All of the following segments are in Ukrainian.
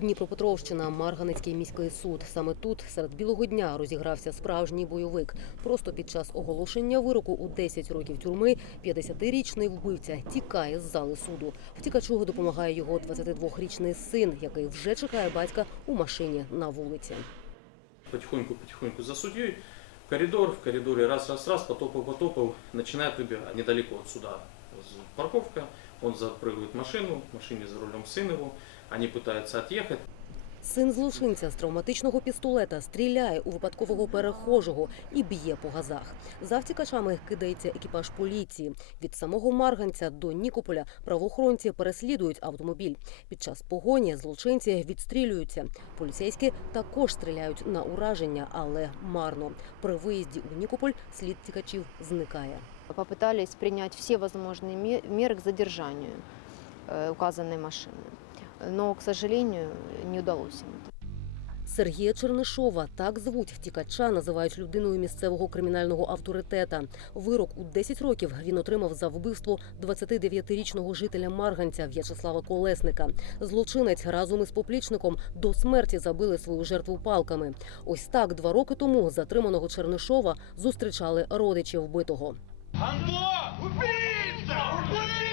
Дніпропетровщина, Марганецький міський суд. Саме тут серед білого дня розігрався справжній бойовик. Просто під час оголошення вироку у 10 років тюрми 50-річний вбивця тікає з зали суду. Втікачу допомагає його 22-річний син, який вже чекає батька у машині на вулиці. потихоньку-потихоньку за судьей. В коридор, в коридоре раз-раз-раз, потопал-потопал, начинает выбирать. Недалеко отсюда парковка, он запрыгивает в машину, в машине за рулем сын его, они пытаются отъехать. Син злочинця з травматичного пістолета стріляє у випадкового перехожого і б'є по газах. За втікачами кидається екіпаж поліції. Від самого Марганця до Нікополя правоохоронці переслідують автомобіль. Під час погоні злочинці відстрілюються. Поліцейські також стріляють на ураження, але марно. При виїзді у Нікополь слід тікачів зникає. Попытались принять все возможные ме- меры к задержанию э, указанной машины. Но, к сожалению, не удалось им это. Сергія Чернишова так звуть втікача, називають людиною місцевого кримінального авторитета. Вирок у 10 років він отримав за вбивство 29-річного жителя Марганця В'ячеслава Колесника. Злочинець разом із поплічником до смерті забили свою жертву палками. Ось так два роки тому затриманого Чернишова зустрічали родичі вбитого. Андо! Убийца!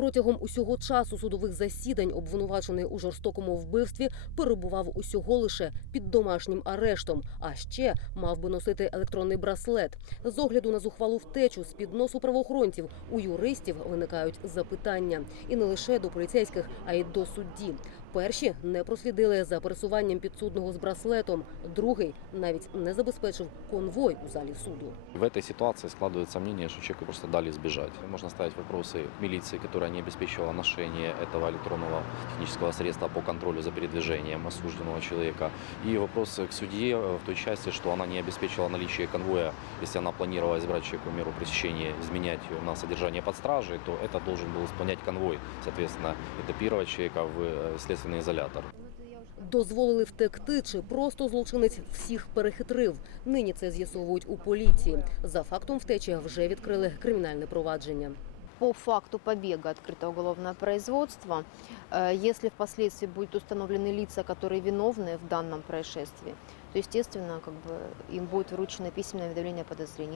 Протягом усього часу судових засідань обвинувачений у жорстокому вбивстві перебував усього лише під домашнім арештом. А ще мав би носити електронний браслет. З огляду на зухвалу втечу з під носу правоохоронців у юристів виникають запитання і не лише до поліцейських, а й до судді. Перші не прослідили за пересуванням підсудного з браслетом. Другий навіть не забезпечив конвой у залі суду. В этой ситуации складывается мнение, что человеку просто дали сбежать. Можно ставить вопросы к милиции, которая не обеспечила ношение этого электронного технического средства по контролю за передвижением осужденного человека. И вопросы к судье э, в той части, что она не обеспечила наличие конвоя, если она планировала избрать человеку меру пресечения, изменять ее на содержание под стражей, то это должен был исполнять конвой, соответственно, этапировать человека в э, следственный изолятор. Дозволили втекти, чи просто злочинець всіх перехитрив. Нині це з'ясовують у поліції. За фактом втечі вже відкрили кримінальне провадження. По факту побега открыто уголовное производство. Э, Если впоследствии будут установлены лица, которые виновны в данном происшествии, то, естественно, как бы им будет вручено письменное уведомление о подозрении.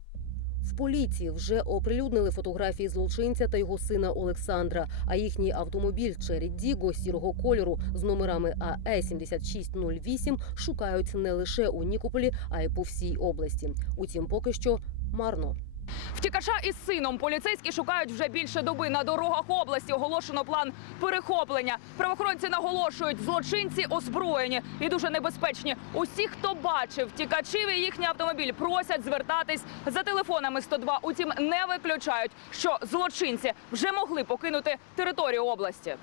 Поліції вже оприлюднили фотографії злочинця та його сина Олександра. А їхній автомобіль Чері Діго сірого кольору з номерами АЕ 7608 шукають не лише у Нікополі, а й по всій області. Утім, поки що марно. Втікача із сином поліцейські шукають вже більше доби. На дорогах області оголошено план перехоплення. Правоохоронці наголошують, злочинці озброєні і дуже небезпечні. Усі, хто бачив втікачів і їхній автомобіль, просять звертатись за телефонами 102. Утім, не виключають, що злочинці вже могли покинути територію області.